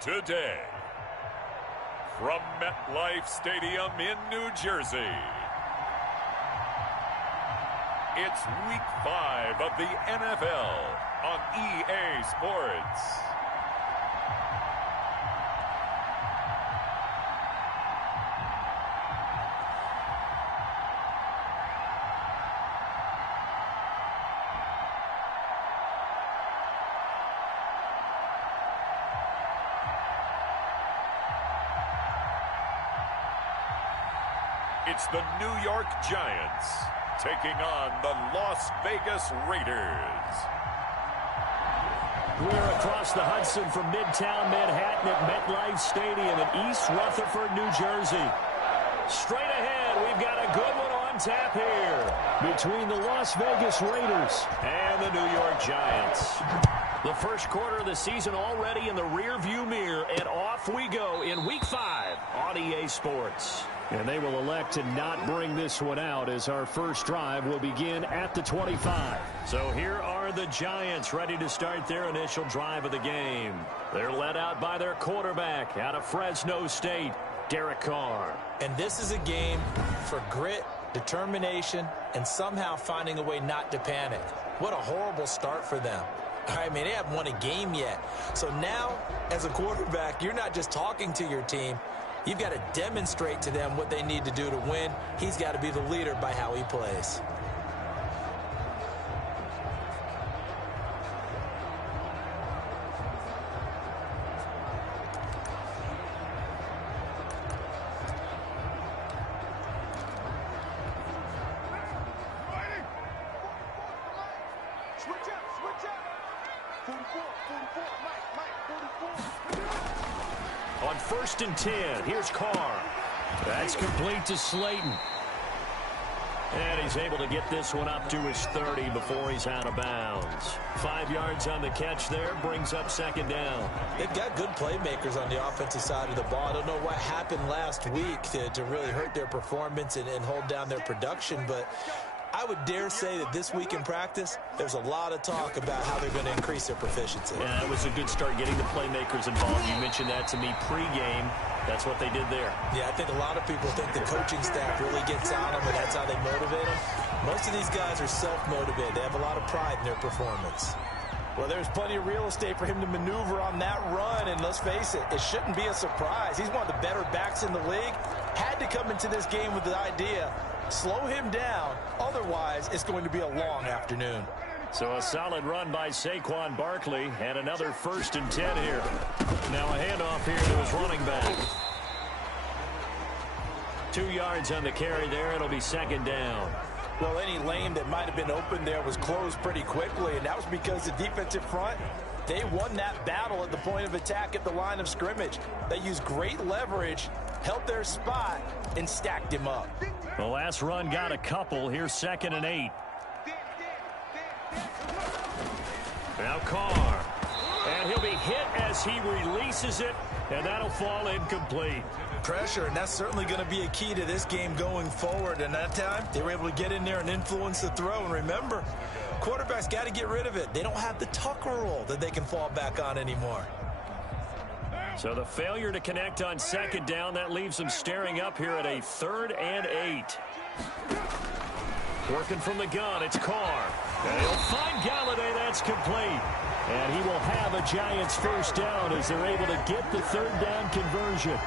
Today, from MetLife Stadium in New Jersey, it's Week 5 of the NFL on EA Sports. It's the New York Giants taking on the Las Vegas Raiders. We're across the Hudson from Midtown Manhattan at MetLife Stadium in East Rutherford, New Jersey. Straight ahead, we've got a good one on tap here between the Las Vegas Raiders and the New York Giants. The first quarter of the season already in the rearview mirror, and off we go in Week 5 on EA Sports. And they will elect to not bring this one out as our first drive will begin at the 25. So here are the Giants ready to start their initial drive of the game. They're led out by their quarterback out of Fresno State, Derek Carr. And this is a game for grit, determination, and somehow finding a way not to panic. What a horrible start for them. I mean, they haven't won a game yet. So now, as a quarterback, you're not just talking to your team. You've got to demonstrate to them what they need to do to win. He's got to be the leader by how he plays. On 1st and 10, here's Carr. That's complete to Slayton. And he's able to get this one up to his 30 before he's out of bounds. 5 yards on the catch there, brings up second down. They've got good playmakers on the offensive side of the ball. I don't know what happened last week to really hurt their performance and hold down their production, but I would dare say that this week in practice, there's a lot of talk about how they're going to increase their proficiency. Yeah, it was a good start getting the playmakers involved. You mentioned that to me pregame. That's what they did there. Yeah, I think a lot of people think the coaching staff really gets on them, and that's how they motivate them. Most of these guys are self-motivated. They have a lot of pride in their performance. Well, there's plenty of real estate for him to maneuver on that run, and let's face it, it shouldn't be a surprise. He's one of the better backs in the league. Had to come into this game with the idea, slow him down, otherwise it's going to be a long afternoon. So a solid run by Saquon Barkley, and another 1st and 10 here. Now a handoff here to his running back. 2 yards on the carry there. It'll be second down. Well, any lane that might have been open there was closed pretty quickly, and that was because the defensive front, they won that battle at the point of attack at the line of scrimmage. They used great leverage, held their spot, and stacked him up. The last run got a couple. Here's 2nd and 8. Now Carr. And he'll be hit as he releases it, and that'll fall incomplete. Pressure, and that's certainly going to be a key to this game going forward. And that time, they were able to get in there and influence the throw. And remember, quarterbacks got to get rid of it. They don't have the Tucker rule that they can fall back on anymore. So the failure to connect on second down, that leaves them staring up here at a 3rd and 8. Working from the gun, it's Carr. And he'll find Galladay, that's complete. And he will have a Giants first down as they're able to get the 3rd down conversion.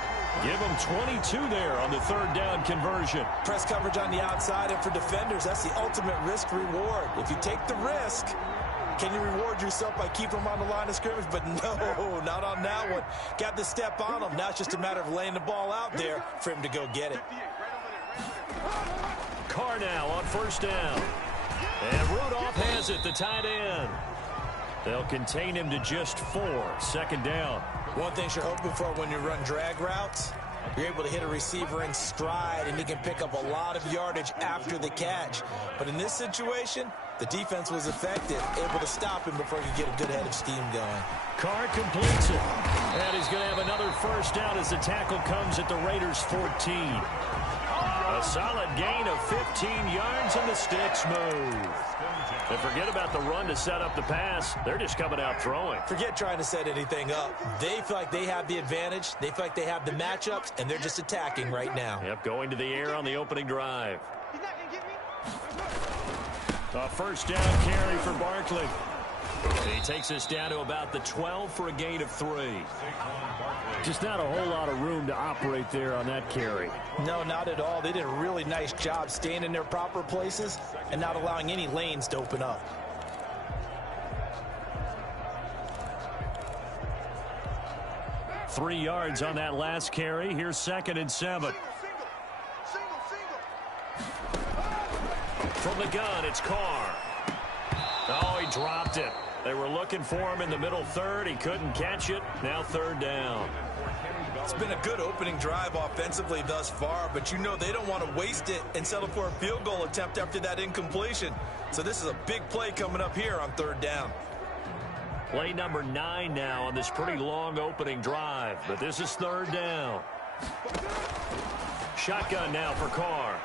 Give them 22 there on the 3rd down conversion. Press coverage on the outside, and for defenders, that's the ultimate risk-reward. If you take the risk, can you reward yourself by keeping them on the line of scrimmage? But no, not on that one. Got the step on them. Now it's just a matter of laying the ball out there for him to go get it. Carr now on 1st down. And Rudolph has it, the tight end. They'll contain him to just 4. 2nd down. One thing you're hoping for when you run drag routes, you're able to hit a receiver in stride, and he can pick up a lot of yardage after the catch. But in this situation, the defense was effective, able to stop him before he could get a good head of steam going. Carr completes it. And he's going to have another first down as the tackle comes at the Raiders' 14. A A solid gain of 15 yards, and the sticks move. And forget about the run to set up the pass. They're just coming out throwing. Forget trying to set anything up. They feel like they have the advantage. They feel like they have the matchups, and they're just attacking right now. Yep, going to the air on the opening drive. A first down carry for Barkley. He takes us down to about the 12 for a gain of 3. Just not a whole lot of room to operate there on that carry. No, not at all. They did a really nice job staying in their proper places and not allowing any lanes to open up. Three yards on that last carry. Here's 2nd and 7. From the gun, it's Carr. Oh, he dropped it. They were looking for him in the middle third. He couldn't catch it. Now 3rd down. It's been a good opening drive offensively thus far, but you know they don't want to waste it and settle for a field goal attempt after that incompletion. So this is a big play coming up here on 3rd down. Play number 9 now on this pretty long opening drive, but this is 3rd down. Shotgun now for Carr.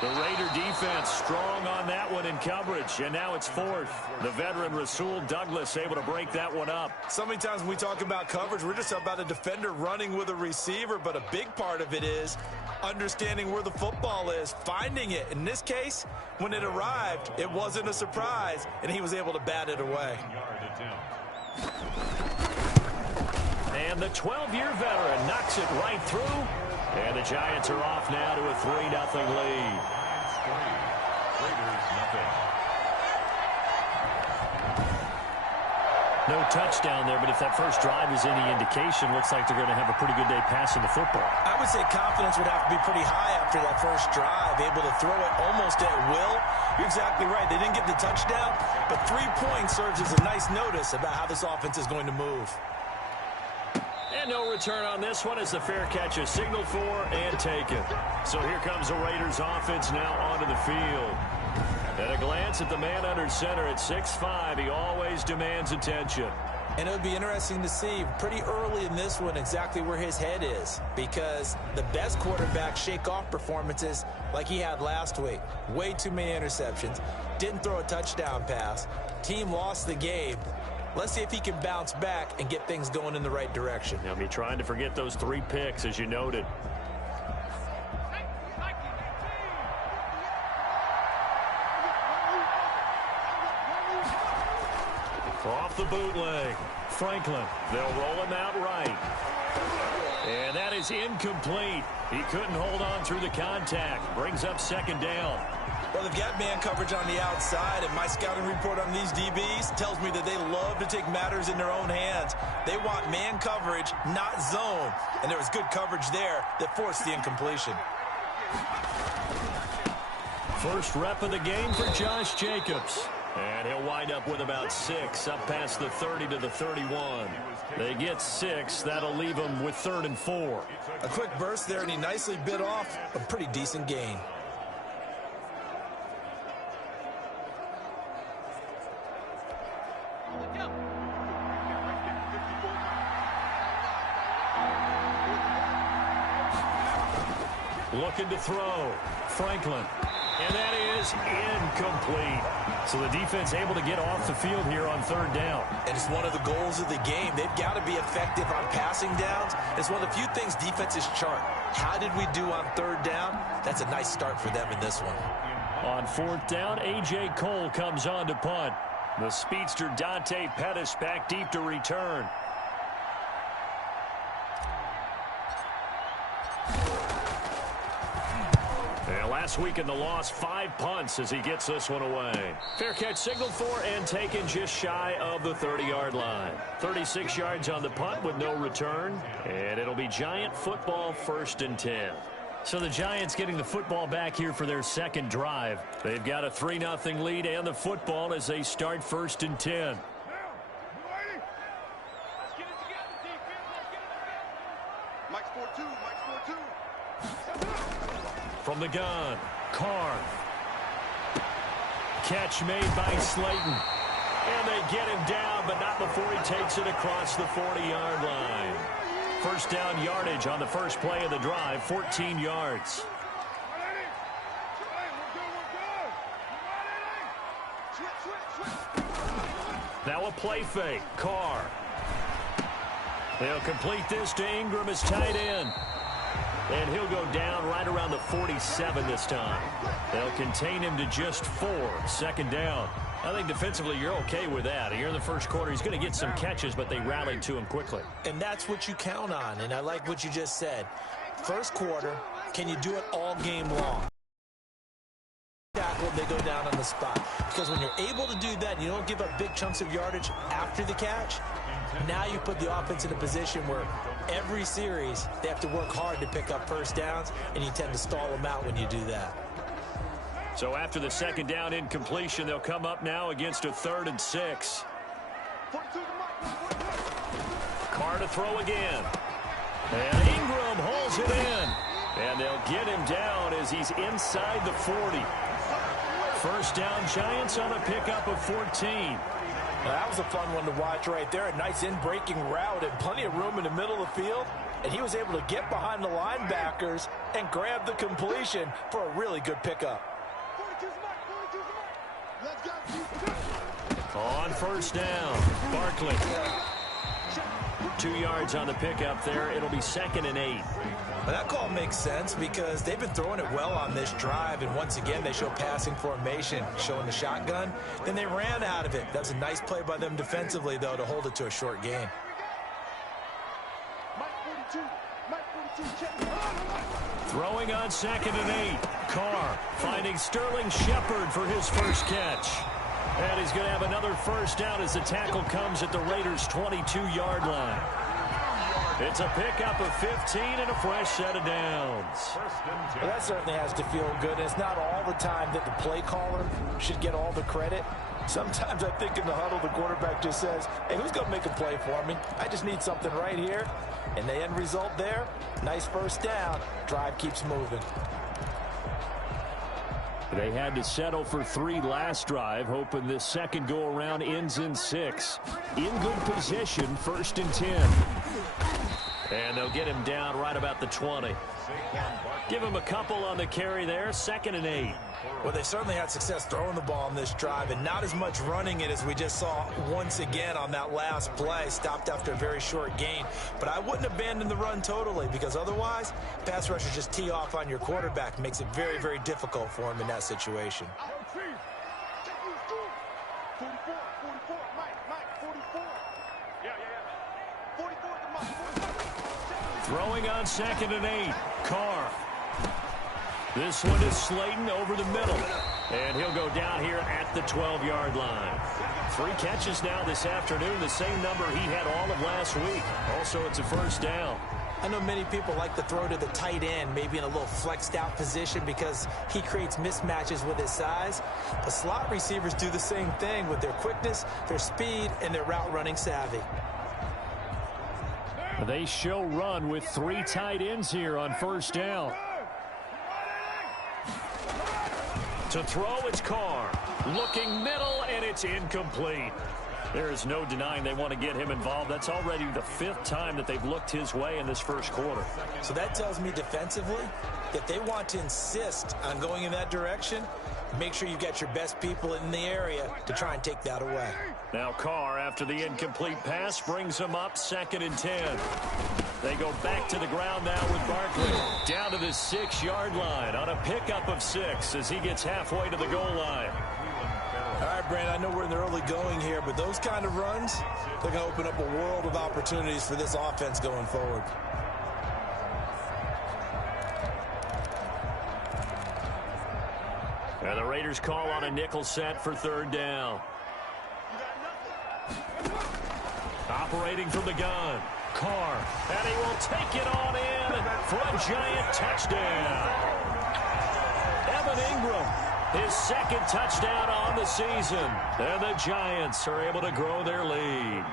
The Raider defense strong on that one in coverage, and now it's 4th. The veteran Rasul Douglas able to break that one up. So many times when we talk about coverage, we're just about a defender running with a receiver, but a big part of it is understanding where the football is, finding it. In this case, when it arrived, it wasn't a surprise, and he was able to bat it away. And the 12-year veteran knocks it right through. And the Giants are off now to a 3-0 lead. No touchdown there, but if that first drive is any indication, looks like they're going to have a pretty good day passing the football. I would say confidence would have to be pretty high after that first drive, able to throw it almost at will. You're exactly right. They didn't get the touchdown, but 3 points serves as a nice notice about how this offense is going to move. And no return on this one as the fair catch is signaled for and taken. So here comes the Raiders offense now onto the field. At a glance at the man under center at 6'5", he always demands attention. And it would be interesting to see pretty early in this one exactly where his head is, because the best quarterbacks shake off performances like he had last week. Way too many interceptions. Didn't throw a touchdown pass. Team lost the game. Let's see if he can bounce back and get things going in the right direction. I'll be trying to forget those 3 picks, as you noted. Off the bootleg. Franklin. They'll roll him out right. And that is incomplete. He couldn't hold on through the contact. Brings up 2nd down. Well, they've got man coverage on the outside, and my scouting report on these DBs tells me that they love to take matters in their own hands. They want man coverage, not zone. And there was good coverage there that forced the incompletion. First rep of the game for Josh Jacobs. And he'll wind up with about 6, up past the 30 to the 31. They get 6. That'll leave them with 3rd and 4. A quick burst there, and he nicely bit off a pretty decent gain. Looking to throw. Franklin. And that is incomplete. So the defense able to get off the field here on 3rd down. And it's one of the goals of the game. They've got to be effective on passing downs. It's one of the few things defenses chart. How did we do on 3rd down? That's a nice start for them in this one. On 4th down, A.J. Cole comes on to punt. The speedster Dante Pettis back deep to return. And last week in the loss, 5 punts as he gets this one away. Fair catch signaled for and taken just shy of the 30-yard line. 36 yards on the punt with no return. And it'll be Giant football 1st and 10. So the Giants getting the football back here for their 2nd drive. They've got a 3-0 lead and the football as they start 1st and 10. From the gun, Carr. Catch made by Slayton. And they get him down, but not before he takes it across the 40-yard line. First down yardage on the first play of the drive, 14 yards. Now a play fake. Carr. They'll complete this to Ingram as tight end. And he'll go down right around the 47 this time. They'll contain him to just 4. Second down. I think defensively you're okay with that. Here in the first quarter, he's going to get some catches, but they rallied to him quickly. And that's what you count on, and I like what you just said. First quarter, can you do it all game long? Tackle, they go down on the spot. Because when you're able to do that and you don't give up big chunks of yardage after the catch, now you put the offense in a position where every series they have to work hard to pick up first downs, and you tend to stall them out when you do that. So after the second down incompletion, they'll come up now against a 3rd and 6. Carr to throw again. And Ingram holds it in. And they'll get him down as he's inside the 40. First down, Giants on a pickup of 14. Well, that was a fun one to watch right there. A nice in-breaking route and plenty of room in the middle of the field. And he was able to get behind the linebackers and grab the completion for a really good pickup. On first down, Barkley. 2 yards on the pickup there. It'll be 2nd and 8. But that call makes sense because they've been throwing it well on this drive, and once again they show passing formation, showing the shotgun. Then they ran out of it. That's a nice play by them defensively, though, to hold it to a short gain. Throwing on 2nd and 8. Carr finding Sterling Shepard for his first catch. And he's going to have another first down as the tackle comes at the Raiders' 22-yard line. It's a pickup of 15 and a fresh set of downs. Well, that certainly has to feel good. It's not all the time that the play caller should get all the credit. Sometimes I think in the huddle, the quarterback just says, hey, who's going to make a play for me? I just need something right here. And the end result there, nice first down. Drive keeps moving. They had to settle for 3 last drive, hoping this second go-around ends in 6. In good position, 1st and 10. And they'll get him down right about the 20. Give him a couple on the carry there, 2nd and 8. Well, they certainly had success throwing the ball on this drive and not as much running it as we just saw once again on that last play. Stopped after a very short gain. But I wouldn't abandon the run totally because otherwise, pass rushers just tee off on your quarterback. Makes it very, very difficult for him in that situation. Throwing on 2nd and 8. Carr. This one is Slayton over the middle. And he'll go down here at the 12-yard line. 3 catches now this afternoon, the same number he had all of last week. Also, it's a first down. I know many people like to throw to the tight end, maybe in a little flexed out position because he creates mismatches with his size. But slot receivers do the same thing with their quickness, their speed, and their route running savvy. They show run with 3 tight ends here on first down. To throw, it's Carr. Looking middle, and it's incomplete. There is no denying they want to get him involved. That's already the 5th time that they've looked his way in this first quarter. So that tells me defensively that they want to insist on going in that direction. Make sure you've got your best people in the area to try and take that away. Now Carr, after the incomplete pass, brings him up 2nd and 10. They go back to the ground now with Barkley. Down to the 6-yard line on a pickup of 6 as he gets halfway to the goal line. All right, Brandon, I know we're in the early going here, but those kind of runs, they're going to open up a world of opportunities for this offense going forward. And the Raiders call on a nickel set for 3rd down. Operating from the gun. Carr, and he will take it on in for a giant touchdown. Evan Ingram, his 2nd touchdown on the season. And the Giants are able to grow their lead.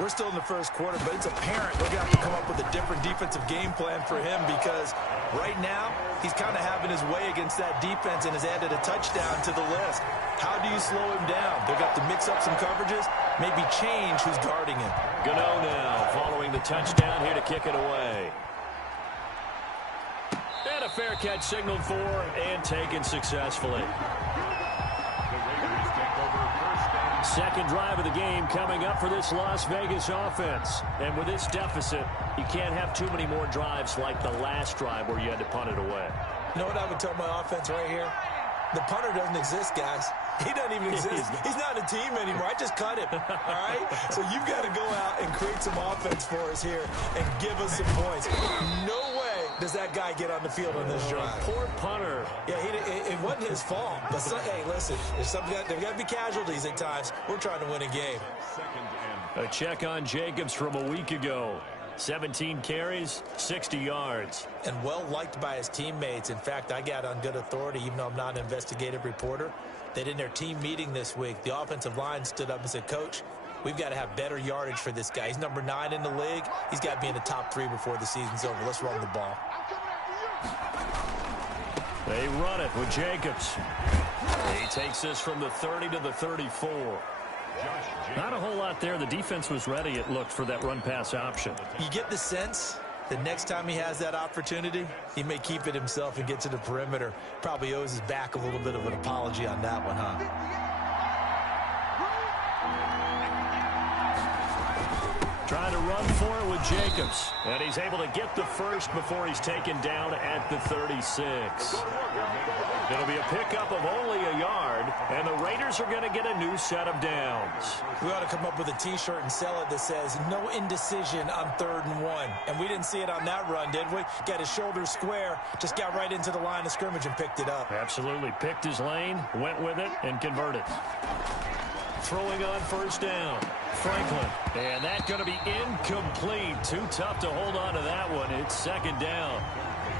We're still in the first quarter, but it's apparent we're going to have to come up with a different defensive game plan for him because right now he's kind of having his way against that defense and has added a touchdown to the list. How do you slow him down? They've got to mix up some coverages, maybe change who's guarding him. Gano now following the touchdown here to kick it away. And a fair catch signaled for and taken successfully. The Raiders take over Second drive of the game coming up for this Las Vegas offense. And with this deficit, you can't have too many more drives like the last drive where you had to punt it away. You know what I would tell my offense right here? The punter doesn't exist, guys. He doesn't even exist. He's not a team anymore. I just cut him, all right? So you've got to go out and create some offense for us here and give us some points. No way does that guy get on the field on this drive. Poor punter. Yeah, it wasn't his fault. But, hey, listen, there's got to be casualties at times. We're trying to win a game. A check on Jacobs from a week ago. 17 carries, 60 yards. And well-liked by his teammates. In fact, I got on good authority, even though I'm not an investigative reporter, that in their team meeting this week, the offensive line stood up and said, Coach, we've got to have better yardage for this guy. He's number 9 in the league. He's got to be in the top 3 before the season's over. Let's run the ball. They run it with Jacobs. He takes this from the 30 to the 34. Not a whole lot there. The defense was ready, it looked, for that run-pass option. You get the sense that next time he has that opportunity, he may keep it himself and get to the perimeter. Probably owes his back a little bit of an apology on that one, huh? Trying to run for it with Jacobs. And he's able to get the first before he's taken down at the 36. It'll be a pickup of only a yard, and the Raiders are going to get a new set of downs. We ought to come up with a T-shirt and sell it that says, no indecision on 3rd and 1. And we didn't see it on that run, did we? Got his shoulders square, just got right into the line of scrimmage and picked it up. Absolutely. Picked his lane, went with it, and converted. Throwing on first down. Franklin. And that's going to be incomplete. Too tough to hold on to that one. It's second down.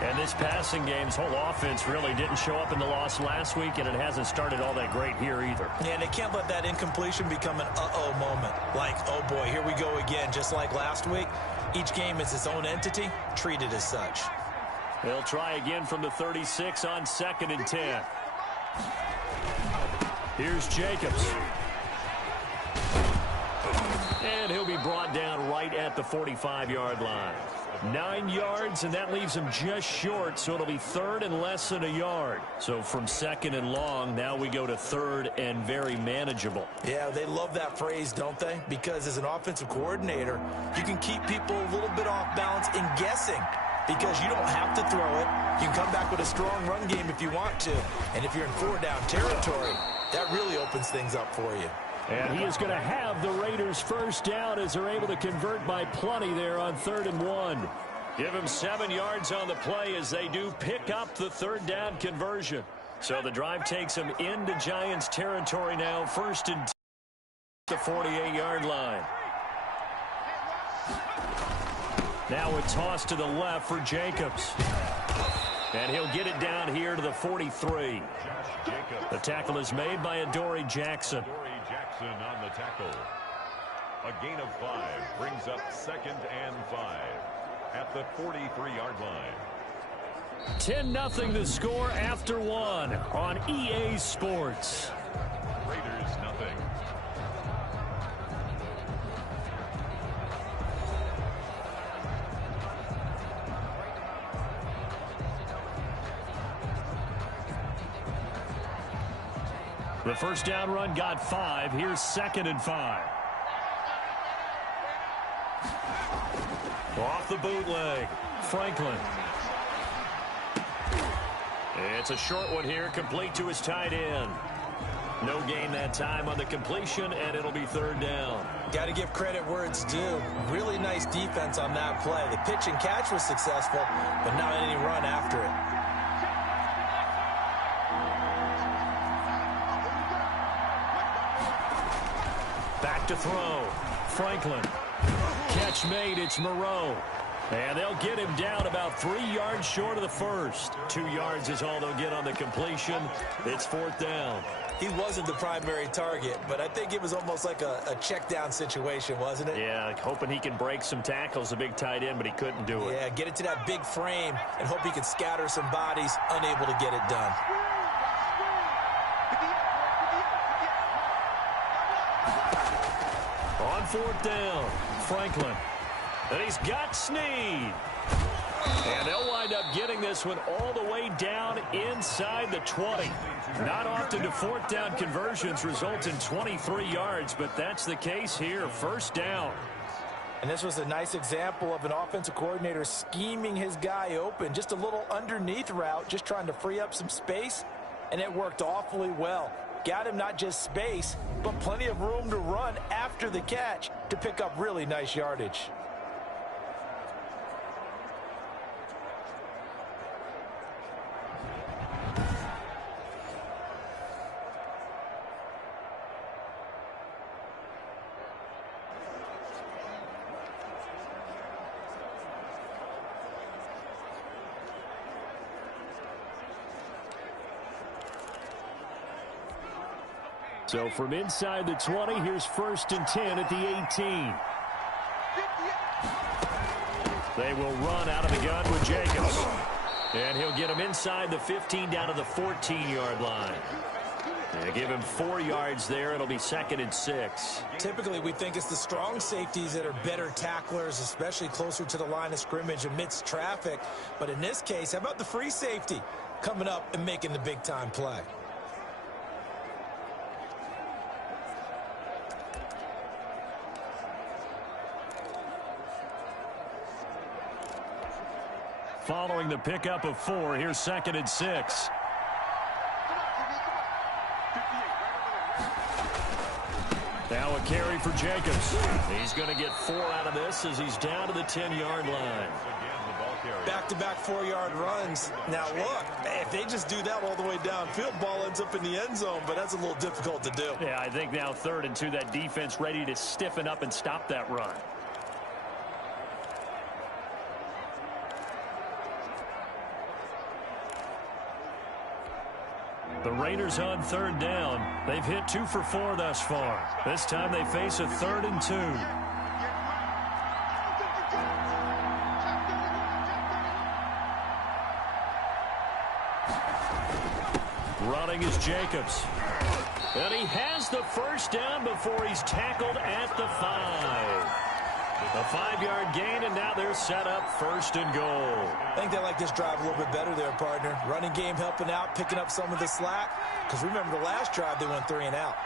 And this passing game's whole offense really didn't show up in the loss last week, and it hasn't started all that great here either. Yeah, and they can't let that incompletion become an uh-oh moment. Like, oh boy, here we go again, just like last week. Each game is its own entity, treated as such. They'll try again from the 36 on 2nd and 10. Here's Jacobs. And he'll be brought down right at the 45-yard line. 9 yards, and that leaves him just short, so it'll be 3rd and less than a yard. So from 2nd and long, now we go to 3rd and very manageable. Yeah, they love that phrase, don't they? Because as an offensive coordinator, you can keep people a little bit off balance in guessing. Because you don't have to throw it. You can come back with a strong run game if you want to. And if you're in 4-down territory, that really opens things up for you. And he is going to have the Raiders first down as they're able to convert by plenty there on 3rd and 1. Give him 7 yards on the play as they do pick up the 3rd down conversion. So the drive takes them into Giants territory now, 1st and 10 at the 48-yard line. Now a toss to the left for Jacobs. And he'll get it down here to the 43. The tackle is made by Adoree Jackson. On the tackle. A gain of 5 brings up 2nd and 5 at the 43-yard line. 10-0 the score after 1 on EA Sports. Raiders nothing. The first down run got 5. Here's 2nd and 5. Off the bootleg. Franklin. It's a short one here, complete to his tight end. No gain that time on the completion, and it'll be 3rd down. Got to give credit where it's due. Really nice defense on that play. The pitch and catch was successful, but not any run after it. Back to throw. Franklin. Catch made. It's Moreau. And they'll get him down about 3 yards short of the first. 2 yards is all they'll get on the completion. It's 4th down. He wasn't the primary target, but I think it was almost like a check down situation, wasn't it? Yeah, hoping he can break some tackles, a big tight end, but he couldn't do it. Yeah, get it to that big frame and hope he can scatter some bodies, unable to get it done. On 4th down, Franklin. And he's got Snead. And they'll wind up getting this one all the way down inside the 20. Not often do fourth down conversions result in 23 yards, but that's the case here. First down. And this was a nice example of an offensive coordinator scheming his guy open. Just a little underneath route, just trying to free up some space, and it worked awfully well. Got him not just space, but plenty of room to run after the catch to pick up really nice yardage. So from inside the 20, here's 1st and 10 at the 18. They will run out of the gun with Jacobs. And he'll get him inside the 15 down to the 14-yard line. They give him 4 yards there. It'll be 2nd and 6. Typically, we think it's the strong safeties that are better tacklers, especially closer to the line of scrimmage amidst traffic. But in this case, how about the free safety coming up and making the big-time play? Following the pickup of 4, here's 2nd and 6. Now a carry for Jacobs. He's going to get 4 out of this as he's down to the 10-yard line. Back-to-back 4-yard runs. Now look, if they just do that all the way downfield, ball ends up in the end zone, but that's a little difficult to do. Yeah, I think now 3rd and 2, that defense ready to stiffen up and stop that run. The Raiders on 3rd down. They've hit 2 for 4 thus far. This time they face a 3rd and 2. Running is Jacobs. And he has the first down before he's tackled at the 5. A 5-yard gain, and now they're set up 1st and goal. I think they like this drive a little bit better there, partner. Running game helping out, picking up some of the slack. Because remember the last drive, they went 3 and out.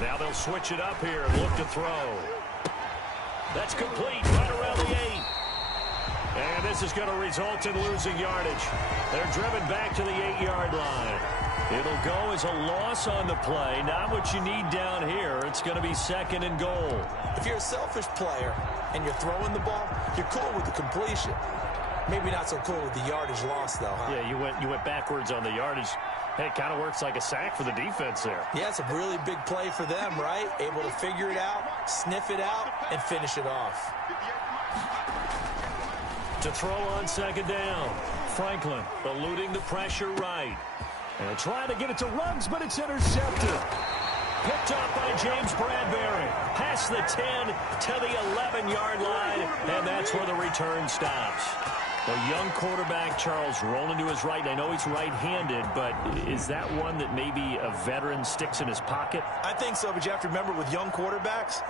Now they'll switch it up here and look to throw. That's complete right around the 8. And this is going to result in losing yardage. They're driven back to the 8-yard line. It'll go as a loss on the play. Not what you need down here. It's going to be 2nd and goal. If you're a selfish player and you're throwing the ball, you're cool with the completion. Maybe not so cool with the yardage loss, though, huh? Yeah, you went backwards on the yardage. Hey, it kind of works like a sack for the defense there. Yeah, it's a really big play for them, right? Able to figure it out, sniff it out, and finish it off. To throw on 2nd down. Franklin eluding the pressure right. And trying to get it to Ruggs, but it's intercepted. Picked up by James Bradbury. Past the 10 to the 11-yard line, and that's where the return stops. A young quarterback, Charles, rolling to his right. I know he's right-handed, but is that one that maybe a veteran sticks in his pocket? I think so, but you have to remember with young quarterbacks,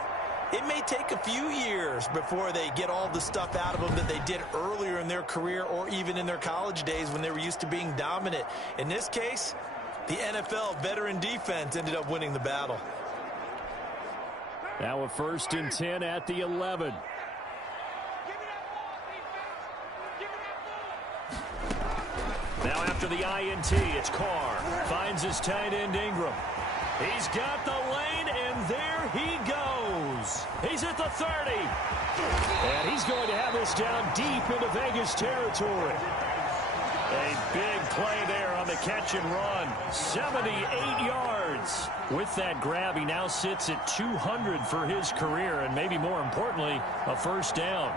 it may take a few years before they get all the stuff out of them that they did earlier in their career or even in their college days when they were used to being dominant. In this case, the NFL veteran defense ended up winning the battle. Now a 1st and 10 at the 11. Now after the INT, it's Carr. Finds his tight end Ingram. He's got the lane, and there he goes. He's at the 30. And he's going to have this down deep into Vegas territory. A big play there on the catch and run. 78 yards. With that grab, he now sits at 200 for his career, and maybe more importantly, a 1st down.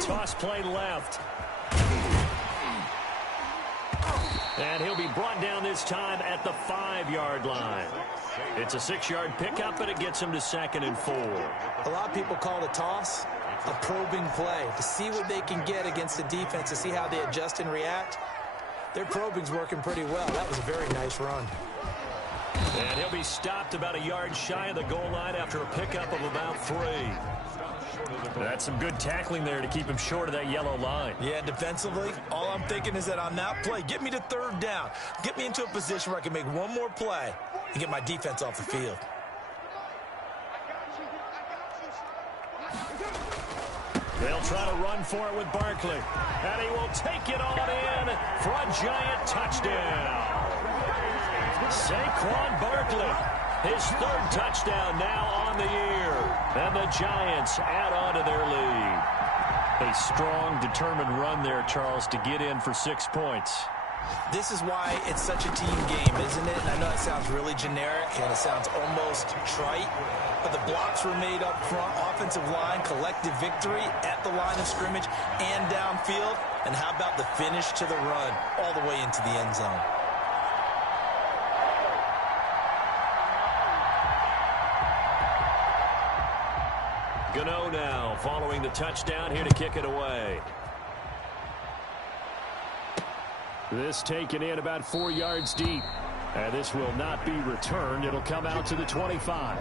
Toss play left. And he'll be brought down this time at the 5-yard line. It's a 6-yard pickup, and it gets them to 2nd and 4. A lot of people call it a toss, a probing play, to see what they can get against the defense, to see how they adjust and react. Their probing's working pretty well. That was a very nice run. And he'll be stopped about a yard shy of the goal line after a pickup of about 3. That's some good tackling there to keep him short of that yellow line. Yeah, defensively, all I'm thinking is that on that play, get me to 3rd down. Get me into a position where I can make one more play and get my defense off the field. They'll try to run for it with Barkley. And he will take it on in for a giant touchdown. Saquon Barkley, his 3rd touchdown now on the year. And the Giants add on to their lead. A strong, determined run there, Charles, to get in for 6 points. This is why it's such a team game, isn't it? And I know it sounds really generic and it sounds almost trite, but the blocks were made up front, offensive line, collective victory at the line of scrimmage and downfield. And how about the finish to the run all the way into the end zone? Gano now following the touchdown here to kick it away. This taken in about 4 yards deep. And this will not be returned. It'll come out to the 25.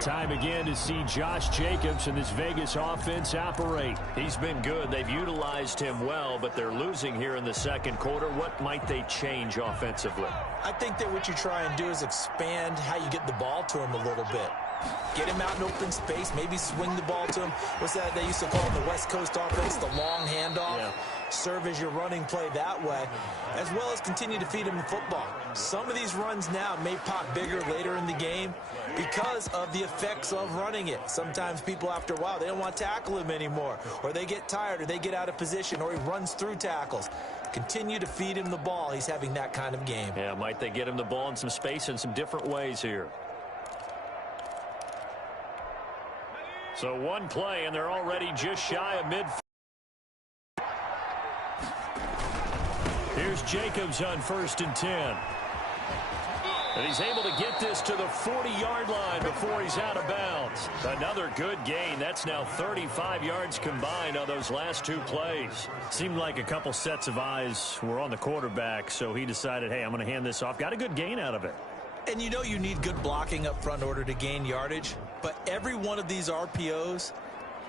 Time again to see Josh Jacobs and this Vegas offense operate. He's been good. They've utilized him well, but they're losing here in the 2nd quarter. What might they change offensively? I think that what you try and do is expand how you get the ball to him a little bit. Get him out in open space, maybe swing the ball to him. What's that they used to call in the West Coast offense, the long handoff? Yeah. Serve as your running play that way, as well as continue to feed him the football. Some of these runs now may pop bigger later in the game because of the effects of running it. Sometimes people, after a while, they don't want to tackle him anymore, or they get tired, or they get out of position, or he runs through tackles. Continue to feed him the ball. He's having that kind of game. Yeah, might they get him the ball in some space in some different ways here. So one play, and they're already just shy of mid. Here's Jacobs on 1st and 10. And he's able to get this to the 40-yard line before he's out of bounds. Another good gain. That's now 35 yards combined on those last 2 plays. Seemed like a couple sets of eyes were on the quarterback, so he decided, hey, I'm going to hand this off. Got a good gain out of it. And you know you need good blocking up front in order to gain yardage. But every one of these RPOs,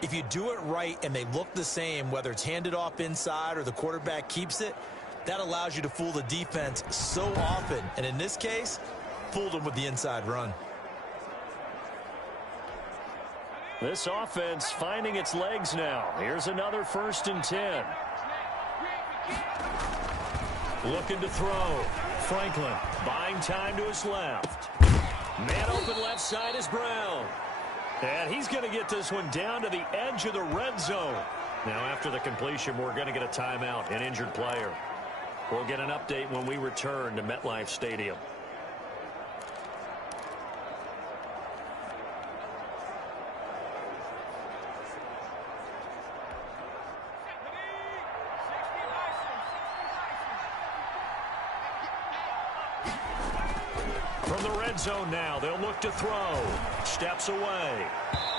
if you do it right and they look the same, whether it's handed off inside or the quarterback keeps it, that allows you to fool the defense so often. And in this case, fooled them with the inside run. This offense finding its legs now. Here's another 1st and 10. Looking to throw. Franklin buying time to his left. Man open left side is Brown. And he's going to get this one down to the edge of the red zone. Now after the completion, we're going to get a timeout, an injured player. We'll get an update when we return to MetLife Stadium. From the red zone now, they'll look to throw. Steps away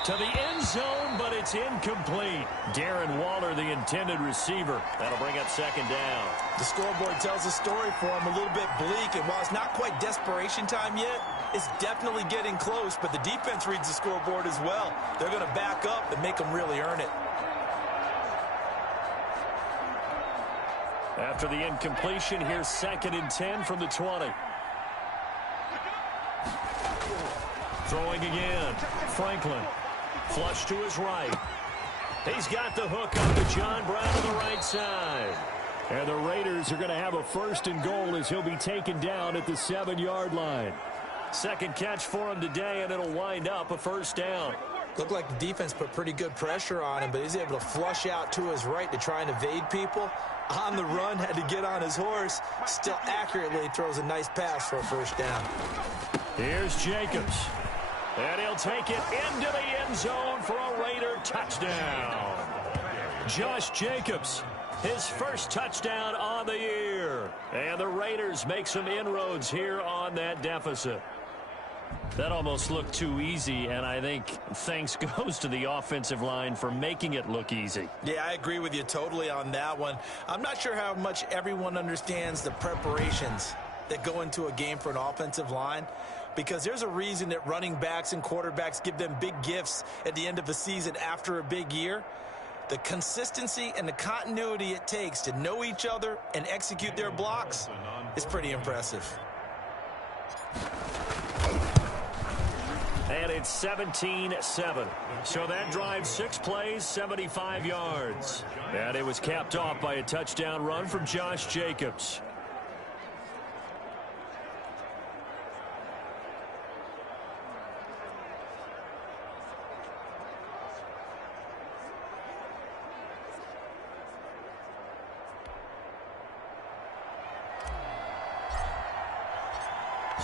to the end zone, but it's incomplete. Darren Waller, the intended receiver. That'll bring up 2nd down. The scoreboard tells a story for him, a little bit bleak, and while it's not quite desperation time yet, it's definitely getting close, but the defense reads the scoreboard as well. They're going to back up and make them really earn it. After the incompletion, here's 2nd and 10 from the 20. Throwing again. Franklin. Flush to his right. He's got the hook up to John Brown on the right side. And the Raiders are going to have a 1st and goal as he'll be taken down at the 7-yard line. Second catch for him today, and it'll wind up a 1st down. Looked like the defense put pretty good pressure on him, but he's able to flush out to his right to try and evade people. On the run, had to get on his horse. Still accurately throws a nice pass for a 1st down. Here's Jacobs. And he'll take it into the end zone for a Raider touchdown. Josh Jacobs, his first touchdown on the year. And the Raiders make some inroads here on that deficit. That almost looked too easy, and I think thanks goes to the offensive line for making it look easy. Yeah, I agree with you totally on that one. I'm not sure how much everyone understands the preparations that go into a game for an offensive line, because there's a reason that running backs and quarterbacks give them big gifts at the end of the season after a big year. The consistency and the continuity it takes to know each other and execute their blocks is pretty impressive. And it's 17-7. So that drive 6 plays, 75 yards. And it was capped off by a touchdown run from Josh Jacobs.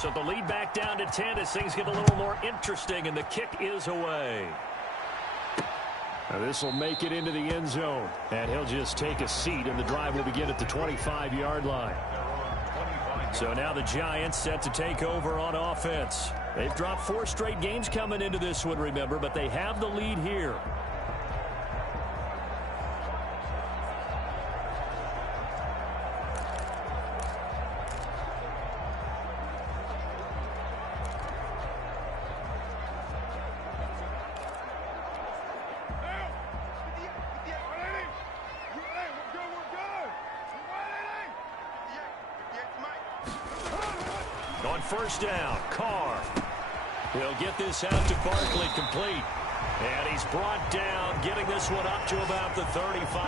So the lead back down to 10 as things get a little more interesting, and the kick is away. This will make it into the end zone, and he'll just take a seat, and the drive will begin at the 25-yard line. So now the Giants set to take over on offense. They've dropped 4 straight games coming into this one, remember, but they have the lead here. On first down, Carr. He'll get this out to Barkley, complete. And he's brought down, getting this one up to about the 35.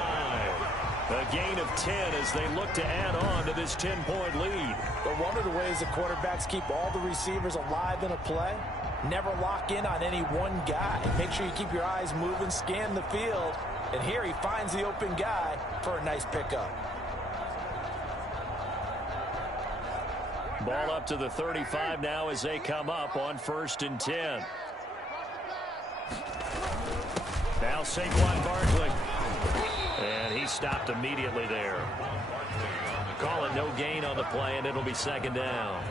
A gain of 10 as they look to add on to this 10-point lead. But one of the ways that quarterbacks keep all the receivers alive in a play, never lock in on any one guy. Make sure you keep your eyes moving, scan the field. And here he finds the open guy for a nice pickup. Ball up to the 35 now as they come up on 1st and 10. Now Saquon Barkley. And he stopped immediately there. Call it no gain on the play, and it'll be 2nd down.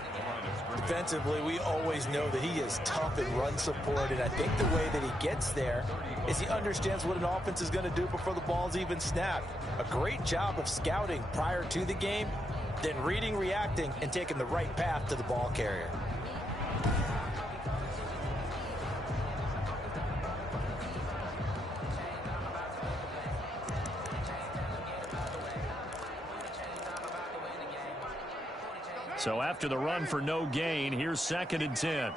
Defensively, we always know that he is tough in run support, and I think the way that he gets there is he understands what an offense is going to do before the ball's even snapped. A great job of scouting prior to the game, then reading, reacting, and taking the right path to the ball carrier. So after the run for no gain, here's 2nd and 10.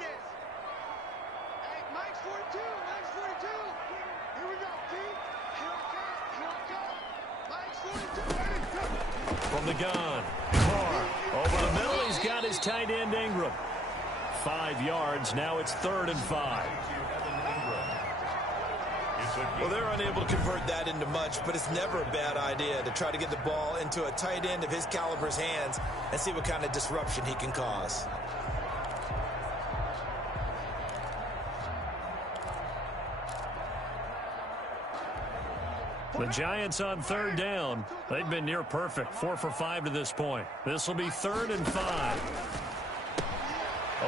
From the gun, Carr over the middle. He's got his tight end Ingram. 5 yards. Now it's 3rd and 5. Well, they're unable to convert that into much, but it's never a bad idea to try to get the ball into a tight end of his caliber's hands and see what kind of disruption he can cause. The Giants on 3rd down. They've been near perfect. 4 for 5 to this point. This will be 3rd and 5.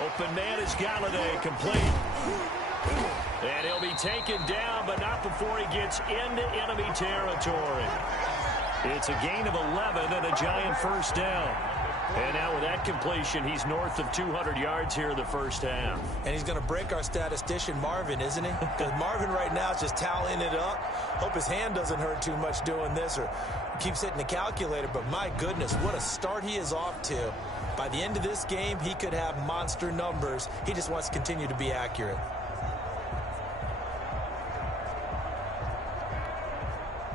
Open man is Galladay, complete. And he'll be taken down, but not before he gets into enemy territory. It's a gain of 11 and a Giant 1st down. And now with that completion, he's north of 200 yards here in the 1st half. And he's going to break our statistician, Marvin, isn't he? Because Marvin right now is just tallying it up. Hope his hand doesn't hurt too much doing this or keeps hitting the calculator. But my goodness, what a start he is off to. By the end of this game, he could have monster numbers. He just wants to continue to be accurate.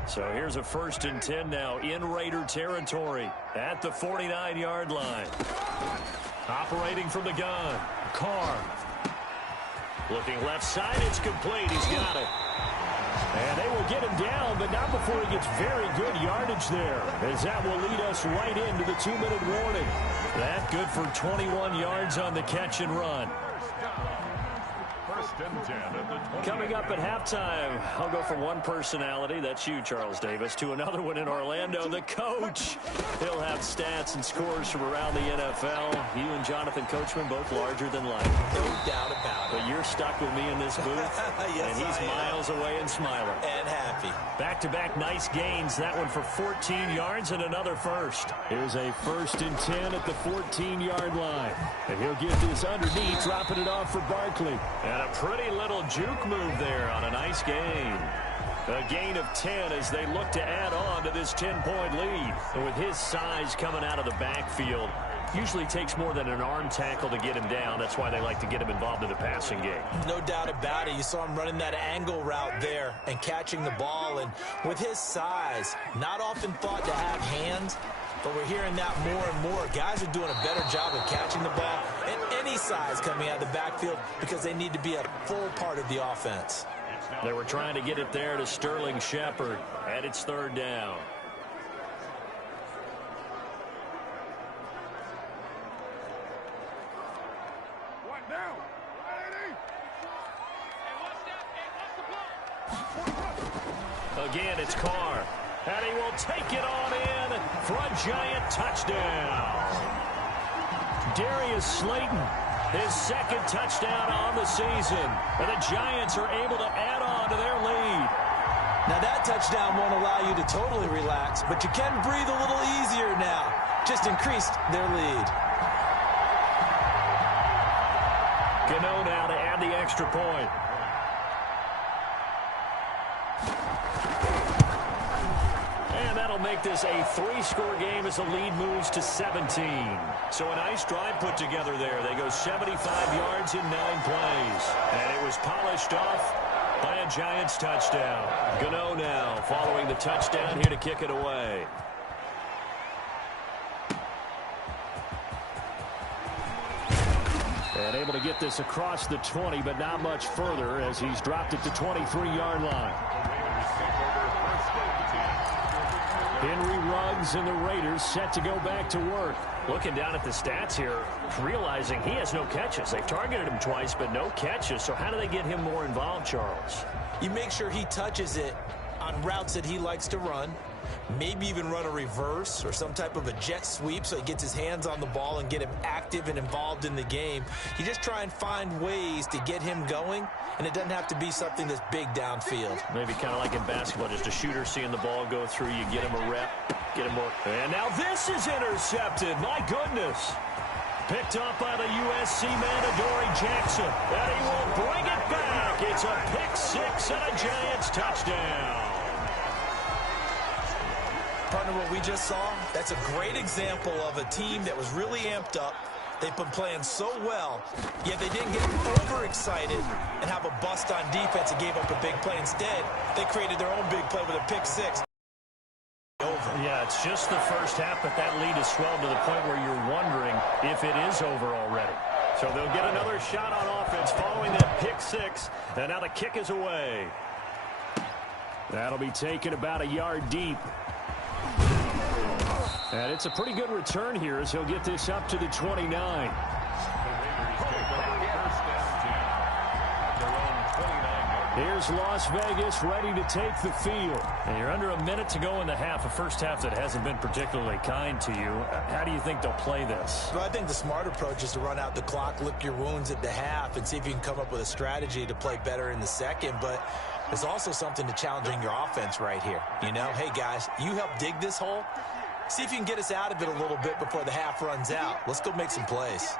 So here's a 1st and 10 now in Raider territory at the 49-yard line. Operating from the gun, Carr. Looking left side, it's complete. He's got it. And they will get him down, but not before he gets very good yardage there, as that will lead us right into the 2-minute warning. That good for 21 yards on the catch and run. Coming up at halftime, I'll go from one personality, that's you, Charles Davis, to another one in Orlando, the coach. He'll have stats and scores from around the NFL. You and Jonathan Coachman both larger than life. No doubt about it. But you're stuck with me in this booth, yes, and he's miles away and smiling. And happy. Back-to-back nice gains, that one for 14 yards and another first. Here's a 1st and 10 at the 14-yard line. And he'll get this underneath, dropping it off for Barkley. And a pretty little juke move there on a nice gain. A gain of 10 as they look to add on to this 10-point lead. And with his size coming out of the backfield, usually takes more than an arm tackle to get him down. That's why they like to get him involved in the passing game. No doubt about it. You saw him running that angle route there and catching the ball. And with his size, not often thought to have hands, but we're hearing that more and more. Guys are doing a better job of catching the ball at any size coming out of the backfield because they need to be a full part of the offense. They were trying to get it there to Sterling Shepard, and it's 3rd down. Again, it's Carr. And he will take it on in for a Giant touchdown. Darius Slayton, his 2nd touchdown on the season. And the Giants are able to add on to their lead. Now that touchdown won't allow you to totally relax, but you can breathe a little easier now. Just increased their lead. Gano now to add the extra point. And that'll make this a 3-score game as the lead moves to 17. So a nice drive put together there. They go 75 yards in 9 plays. And it was polished off by a Giants touchdown. Gano now following the touchdown here to kick it away. And able to get this across the 20, but not much further as he's dropped it to 23-yard line. Henry Ruggs and the Raiders set to go back to work. Looking down at the stats here, realizing he has no catches. They've targeted him twice, but no catches. So how do they get him more involved, Charles? You make sure he touches it on routes that he likes to run. Maybe even run a reverse or some type of a jet sweep so he gets his hands on the ball and get him active and involved in the game. You just try and find ways to get him going, and it doesn't have to be something that's big downfield. Maybe kind of like in basketball, just a shooter seeing the ball go through. You get him a rep, get him more. And now this is intercepted. My goodness. Picked up by the USC man, Adoree Jackson. And he will bring it back. It's a pick 6 and a Giants touchdown. Partner, what we just saw, that's a great example of a team that was really amped up. They've been playing so well, yet they didn't get overexcited and have a bust on defense and gave up a big play. Instead, they created their own big play with a pick 6. Over. Yeah, it's just the first half, but that lead has swelled to the point where you're wondering if it is over already. So they'll get another shot on offense following that pick 6, and now the kick is away. That'll be taken about a yard deep. And it's a pretty good return here as he'll get this up to the 29. Here's Las Vegas ready to take the field. And you're under a minute to go in the half, a first half that hasn't been particularly kind to you. How do you think they'll play this? Well, I think the smart approach is to run out the clock, lick your wounds at the half, and see if you can come up with a strategy to play better in the second. But there's also something to challenging your offense right here. You know, hey, guys, you help dig this hole. See if you can get us out of it a little bit before the half runs out. Let's go make some plays.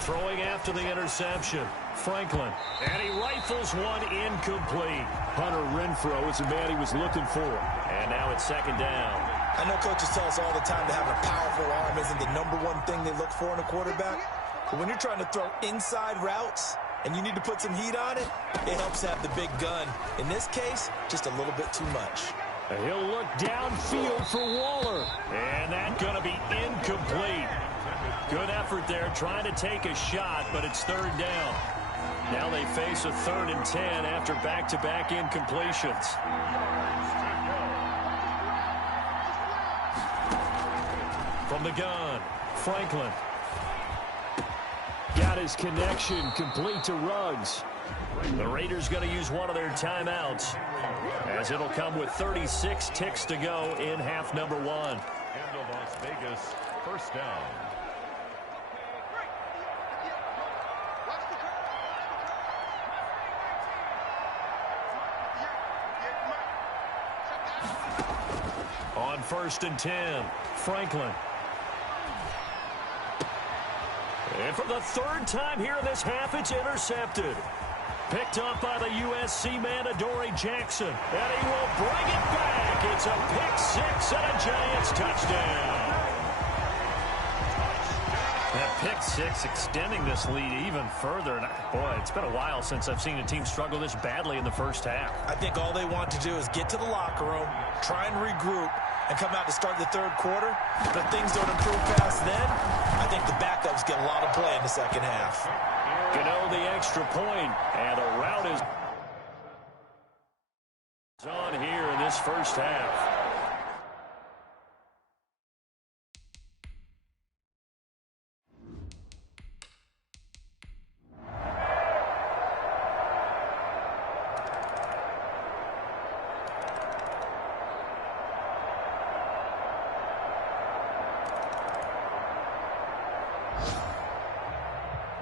Throwing after the interception, Franklin. And he rifles one incomplete. Hunter Renfrow is the man he was looking for. And now it's 2nd down. I know coaches tell us all the time that having a powerful arm isn't the #1 thing they look for in a quarterback. But when you're trying to throw inside routes and you need to put some heat on it, it helps have the big gun. In this case, just a little bit too much. And he'll look downfield for Waller. And that's going to be incomplete. Good effort there, trying to take a shot, but it's 3rd down. Now they face a 3rd and 10 after back-to-back incompletions. From the gun, Franklin. got his connection complete to Ruggs. The Raiders going to use one of their timeouts, as it'll come with 36 ticks to go in half number 1. And the Las Vegas first down. On 1st and 10, Franklin. And for the 3rd time here in this half, it's intercepted. Picked up by the USC man, Adoree Jackson. And he will bring it back. It's a pick-6 and a Giants touchdown. That pick-6 extending this lead even further. And boy, it's been a while since I've seen a team struggle this badly in the first half. I think all they want to do is get to the locker room, try and regroup, and come out to start the 3rd quarter. But if things don't improve past then, I think the backups get a lot of play in the 2nd half. Gano the extra point, and the route is on here in this first half.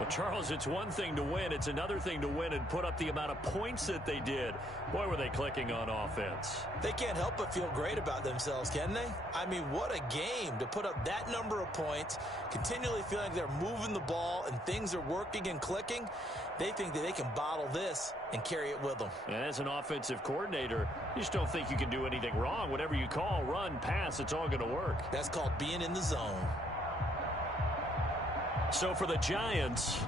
Well, Charles, it's one thing to win. It's another thing to win and put up the amount of points that they did. Boy, were they clicking on offense. They can't help but feel great about themselves, can they? I mean, what a game to put up that number of points, continually feeling like they're moving the ball and things are working and clicking. They think that they can bottle this and carry it with them. And as an offensive coordinator, you just don't think you can do anything wrong. Whatever you call, run, pass, it's all going to work. That's called being in the zone. So for the Giants,